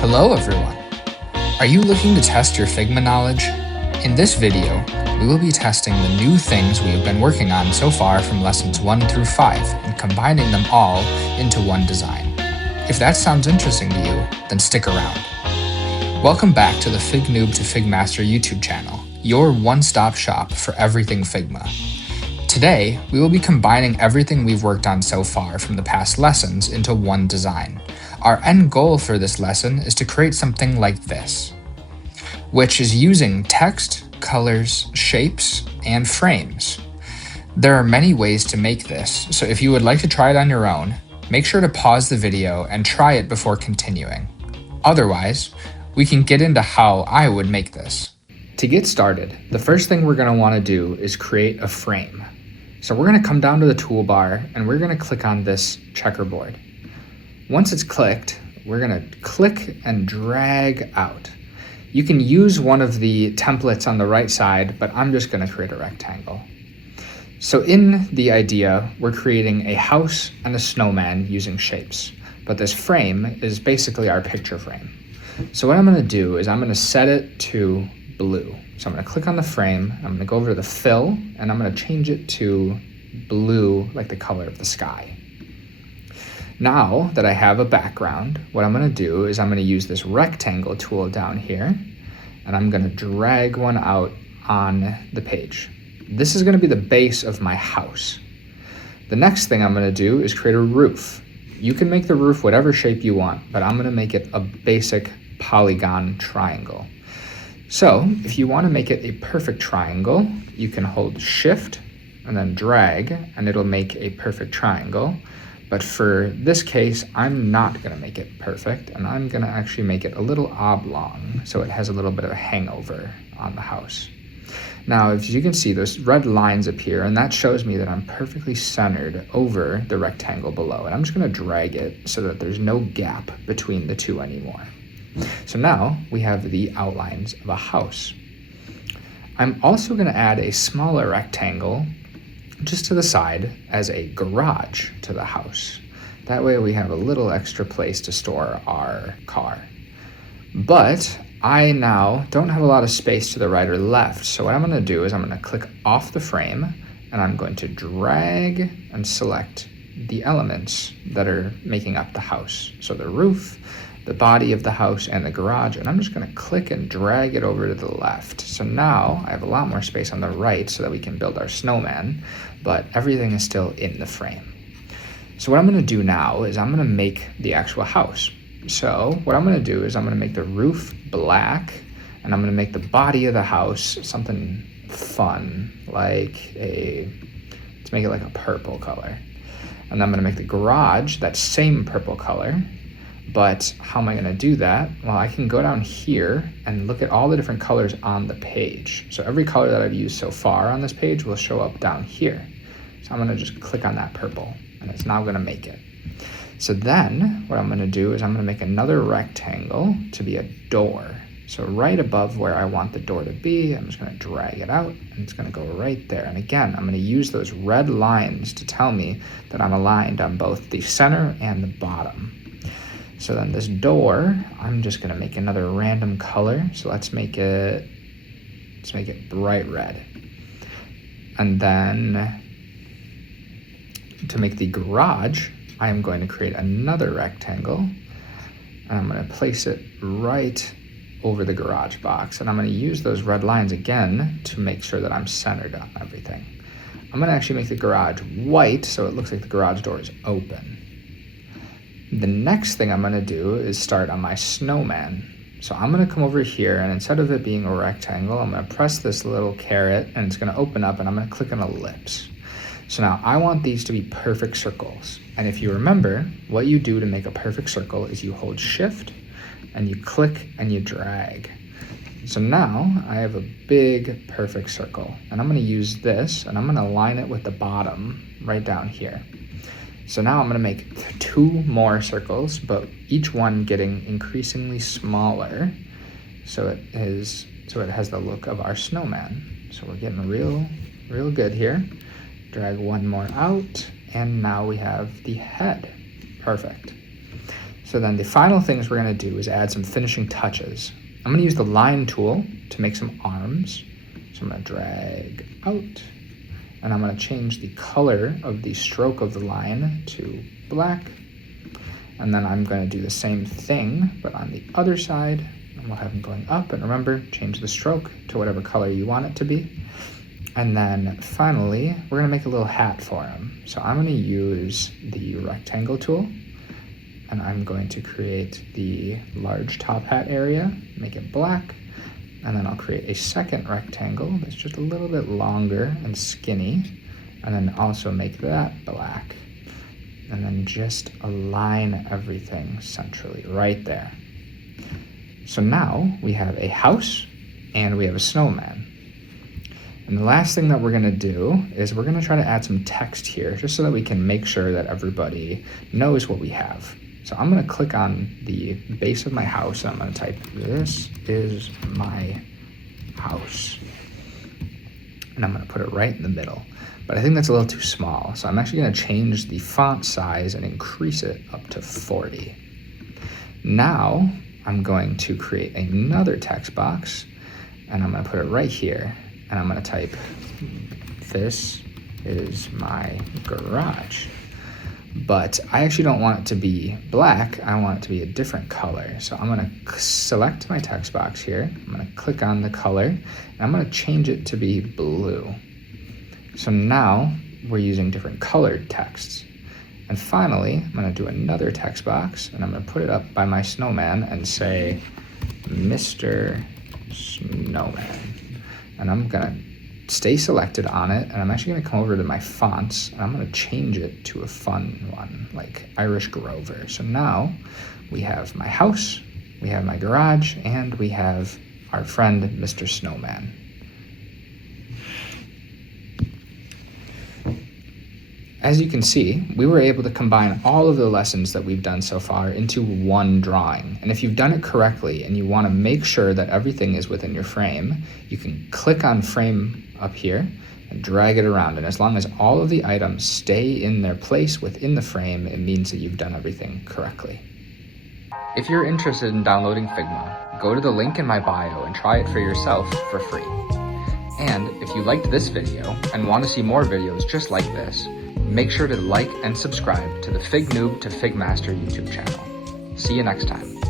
Hello everyone! Are you looking to test your Figma knowledge? In this video, we will be testing the new things we have been working on so far from lessons 1 through 5 and combining them all into one design. If that sounds interesting to you, then stick around. Welcome back to the Fig Noob to Figmaster YouTube channel, your one-stop shop for everything Figma. Today, we will be combining everything we've worked on so far from the past lessons into one design. Our end goal for this lesson is to create something like this, which is using text, colors, shapes, and frames. There are many ways to make this, so if you would like to try it on your own, make sure to pause the video and try it before continuing. Otherwise, we can get into how I would make this. To get started, the first thing we're going to want to do is create a frame. So we're going to come down to the toolbar and we're going to click on this checkerboard. Once it's clicked, we're going to click and drag out. You can use one of the templates on the right side, but I'm just going to create a rectangle. So in the idea, we're creating a house and a snowman using shapes, but this frame is basically our picture frame. So what I'm going to do is I'm going to set it to blue. So I'm going to click on the frame, I'm going to go over to the fill, and I'm going to change it to blue, like the color of the sky. Now that I have a background, what I'm going to do is I'm going to use this rectangle tool down here, and I'm going to drag one out on the page. This is going to be the base of my house. The next thing I'm going to do is create a roof. You can make the roof whatever shape you want, but I'm going to make it a basic polygon triangle. So if you want to make it a perfect triangle, you can hold Shift and then drag, and it'll make a perfect triangle. But for this case, I'm not going to make it perfect, and I'm going to actually make it a little oblong, so it has a little bit of a hangover on the house. Now, as you can see, those red lines appear, and that shows me that I'm perfectly centered over the rectangle below. And I'm just going to drag it so that there's no gap between the two anymore. So now we have the outlines of a house. I'm also going to add a smaller rectangle just to the side as a garage to the house. That way we have a little extra place to store our car. But I now don't have a lot of space to the right or left, so what I'm going to do is I'm going to click off the frame and I'm going to drag and select the elements that are making up the house. So the roof, the body of the house, and the garage, and I'm just going to click and drag it over to the left. So now I have a lot more space on the right so that we can build our snowman, but everything is still in the frame. So what I'm going to do now is I'm going to make the actual house. So what I'm going to do is I'm going to make the roof black, and I'm going to make the body of the house something fun, let's make it like a purple color. And I'm going to make the garage that same purple color. But how am I going to do that? Well, I can go down here and look at all the different colors on the page. So every color that I've used so far on this page will show up down here. So I'm going to just click on that purple, and it's now going to make it. So then what I'm going to do is I'm going to make another rectangle to be a door. So right above where I want the door to be, I'm just going to drag it out, and it's going to go right there. And again, I'm going to use those red lines to tell me that I'm aligned on both the center and the bottom. So then this door, I'm just going to make another random color. So let's make it bright red. And then to make the garage, I am going to create another rectangle, and I'm going to place it right over the garage box. And I'm going to use those red lines again to make sure that I'm centered on everything. I'm going to actually make the garage white so it looks like the garage door is open. The next thing I'm going to do is start on my snowman. So I'm going to come over here, and instead of it being a rectangle, I'm going to press this little caret, and it's going to open up, and I'm going to click on ellipse. So now I want these to be perfect circles. And if you remember, what you do to make a perfect circle is you hold Shift, and you click and you drag. So now I have a big perfect circle, and I'm going to use this, and I'm going to align it with the bottom right down here. So now I'm going to make 2 more circles, but each one getting increasingly smaller, so it has the look of our snowman. So we're getting real good here. Drag one more out, and now we have the head. Perfect. So then the final things we're going to do is add some finishing touches. I'm going to use the line tool to make some arms. So I'm going to drag out, and I'm going to change the color of the stroke of the line to black. And then I'm going to do the same thing, but on the other side, and we'll have them going up. And remember, change the stroke to whatever color you want it to be. And then finally, we're going to make a little hat for him. So I'm going to use the rectangle tool, and I'm going to create the large top hat area, make it black, and then I'll create a second rectangle that's just a little bit longer and skinny, and then also make that black. And then just align everything centrally right there. So now we have a house and we have a snowman. And the last thing that we're gonna do is we're gonna try to add some text here just so that we can make sure that everybody knows what we have. So I'm gonna click on the base of my house and I'm gonna type, "This is my house." And I'm gonna put it right in the middle. But I think that's a little too small. So I'm actually gonna change the font size and increase it up to 40. Now I'm going to create another text box and I'm gonna put it right here. And I'm gonna type, "This is my garage." But I actually don't want it to be black, I want it to be a different color. So I'm gonna select my text box here, I'm gonna click on the color, and I'm gonna change it to be blue. So now we're using different colored texts. And finally, I'm gonna do another text box, and I'm gonna put it up by my snowman and say, "Mr. Snowman." And I'm gonna stay selected on it, and I'm actually gonna come over to my fonts, and I'm gonna change it to a fun one, like Irish Grover. So now we have my house, we have my garage, and we have our friend, Mr. Snowman. As you can see, we were able to combine all of the lessons that we've done so far into one drawing. And if you've done it correctly and you want to make sure that everything is within your frame, you can click on frame up here and drag it around. And as long as all of the items stay in their place within the frame, it means that you've done everything correctly. If you're interested in downloading Figma, go to the link in my bio and try it for yourself for free. And if you liked this video and want to see more videos just like this, make sure to like and subscribe to the Fig Noob to Fig Master YouTube channel. See you next time.